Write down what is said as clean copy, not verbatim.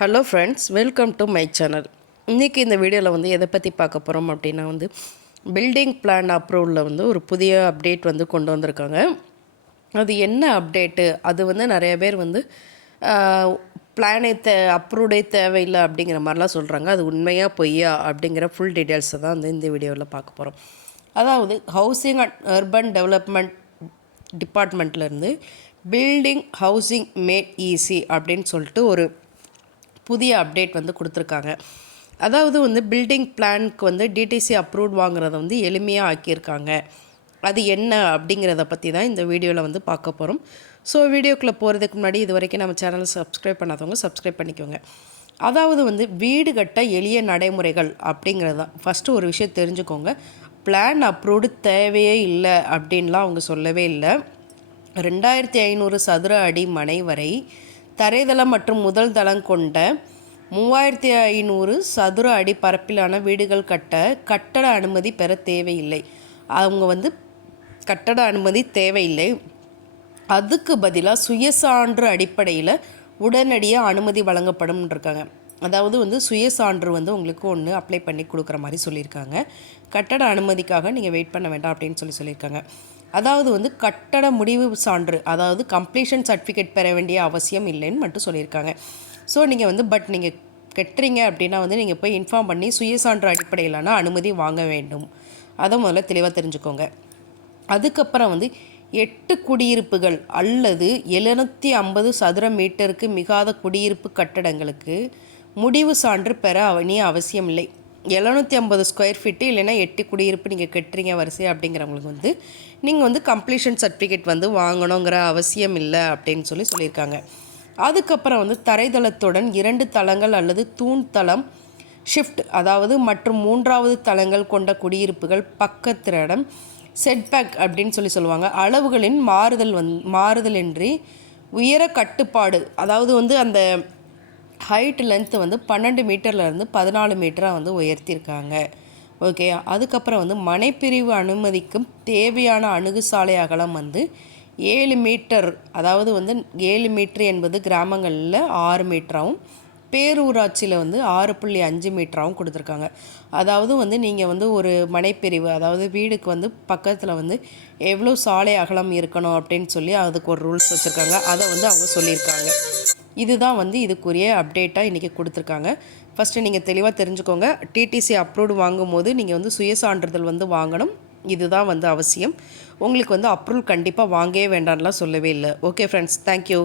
Hello friends, welcome to my channel. இன்றைக்கி இந்த வீடியோவில் வந்து எதை பற்றி பார்க்க போகிறோம் அப்படின்னா பில்டிங் பிளான் அப்ரூவலில் ஒரு புதிய அப்டேட் கொண்டு வந்திருக்காங்க. அது என்ன அப்டேட்டு, அது நிறைய பேர் பிளானே அப்ரூவ்டே தேவையில்லை அப்படிங்கிற மாதிரிலாம் சொல்கிறாங்க. அது உண்மையாக பொய்யா அப்படிங்கிற ஃபுல் டீட்டெயில்ஸை தான் இந்த வீடியோவில் பார்க்க போகிறோம். அதாவது ஹவுசிங் அண்ட் அர்பன் டெவலப்மெண்ட் டிபார்ட்மெண்ட்லேருந்து பில்டிங் ஹவுசிங் மேட் ஈஸி அப்படின்னு சொல்லிட்டு ஒரு புதிய அப்டேட் கொடுத்துருக்காங்க. அதாவது பில்டிங் பிளானுக்கு டிடிசி அப்ரூவ் வாங்குறத எளிமையாக ஆக்கியிருக்காங்க. அது என்ன அப்படிங்கிறத பற்றி தான் இந்த வீடியோவில் பார்க்க போகிறோம். ஸோ வீடியோக்குள்ளே போகிறதுக்கு முன்னாடி இது வரைக்கும் நம்ம சேனலை சப்ஸ்கிரைப் பண்ணாதவங்க சப்ஸ்கிரைப் பண்ணிக்கோங்க. அதாவது வீடு கட்ட எளிய நடைமுறைகள் அப்படிங்கிறது தான். ஃபஸ்ட்டு ஒரு விஷயம் தெரிஞ்சுக்கோங்க. பிளான் அப்ரூவ்டு தேவையே இல்லை அப்படின்லாம் அவங்க சொல்லவே இல்லை. 2500 சதுர அடி மனை வரை தரைதளம் மற்றும் முதல் தளம் கொண்ட 3500 சதுர அடி பரப்பிலான வீடுகள் கட்ட கட்டட அனுமதி பெற தேவையில்லை. அவங்க கட்டட அனுமதி தேவையில்லை. அதுக்கு பதிலாக சுயசான்று அடிப்படையில் உடனடியாக அனுமதி வழங்கப்படும் இருக்காங்க. அதாவது சுயசான்று உங்களுக்கு ஒன்று அப்ளை பண்ணி கொடுக்குற மாதிரி சொல்லியிருக்காங்க. கட்டட அனுமதிக்காக நீங்கள் வெயிட் பண்ண வேண்டாம் அப்படின்னு சொல்லியிருக்காங்க. அதாவது கட்டட முடிவு சான்று, அதாவது கம்ப்ளீஷன் சர்டிஃபிகேட் பெற வேண்டிய அவசியம் இல்லைன்னு மட்டும் சொல்லியிருக்காங்க. ஸோ நீங்கள் பட் நீங்கள் கட்டுறீங்க அப்படின்னா நீங்கள் போய் இன்ஃபார்ம் பண்ணி சுயசான்று அடிப்படையிலான அனுமதி வாங்க வேண்டும். அதை முதல்ல தெளிவாக தெரிஞ்சுக்கோங்க. அதுக்கப்புறம் 8 குடியிருப்புகள் அல்லது 750 சதுர மீட்டருக்கு மிகாத குடியிருப்பு கட்டடங்களுக்கு முடிவு சான்று பெற அவசியம் இல்லை. 750 ஸ்கொயர் ஃபீட்டு இல்லைன்னா 8 குடியிருப்பு நீங்கள் கட்டுறீங்க வரிசை அப்படிங்கிறவங்களுக்கு நீங்கள் கம்ப்ளீஷன் சர்டிஃபிகேட் வாங்கணுங்கிற அவசியம் இல்லை அப்படின்னு சொல்லியிருக்காங்க. அதுக்கப்புறம் தரைதளத்துடன் 2 தளங்கள் அல்லது தூண் தளம் ஷிஃப்ட், அதாவது மற்றும் 3வது தளங்கள் கொண்ட குடியிருப்புகள் பக்கத்திடம் செட்பேக் அப்படின்னு சொல்லுவாங்க. அளவுகளின் மாறுதலின்றி உயர கட்டுப்பாடு, அதாவது அந்த ஹைட் லென்த்து 12 மீட்டர்லேருந்து 14 மீட்டராக உயர்த்தியிருக்காங்க. ஓகே. அதுக்கப்புறம் மனைப்பிரிவு அனுமதிக்கும் தேவையான அணுகுசாலை அகலம் 7 மீட்டர், அதாவது 7 மீட்டர் என்பது கிராமங்களில் 6 மீட்டராகவும் பேரூராட்சியில் 6.5 மீட்டராகவும் கொடுத்துருக்காங்க. அதாவது நீங்கள் ஒரு மனைப்பிரிவு, அதாவது வீடுக்கு பக்கத்தில் எவ்வளோ சாலை அகலம் இருக்கணும் அப்படின்னு அதுக்கு ஒரு ரூல்ஸ் வச்சுருக்காங்க. அதை அவங்க சொல்லியிருக்காங்க. இதுதான் இதுக்குரிய அப்டேட்டாக இன்றைக்கி கொடுத்துருக்காங்க. ஃபஸ்ட்டு நீங்கள் தெளிவாக தெரிஞ்சுக்கோங்க. டிடிசி அப்ரூவ்டு வாங்கும்போது நீங்கள் சுயசான்றிதழ் வாங்கணும். இதுதான் அவசியம். உங்களுக்கு அப்ரூவல் கண்டிப்பாக வாங்கவே வேண்டாம்லாம் சொல்லவே இல்லை. Okay friends, thank you.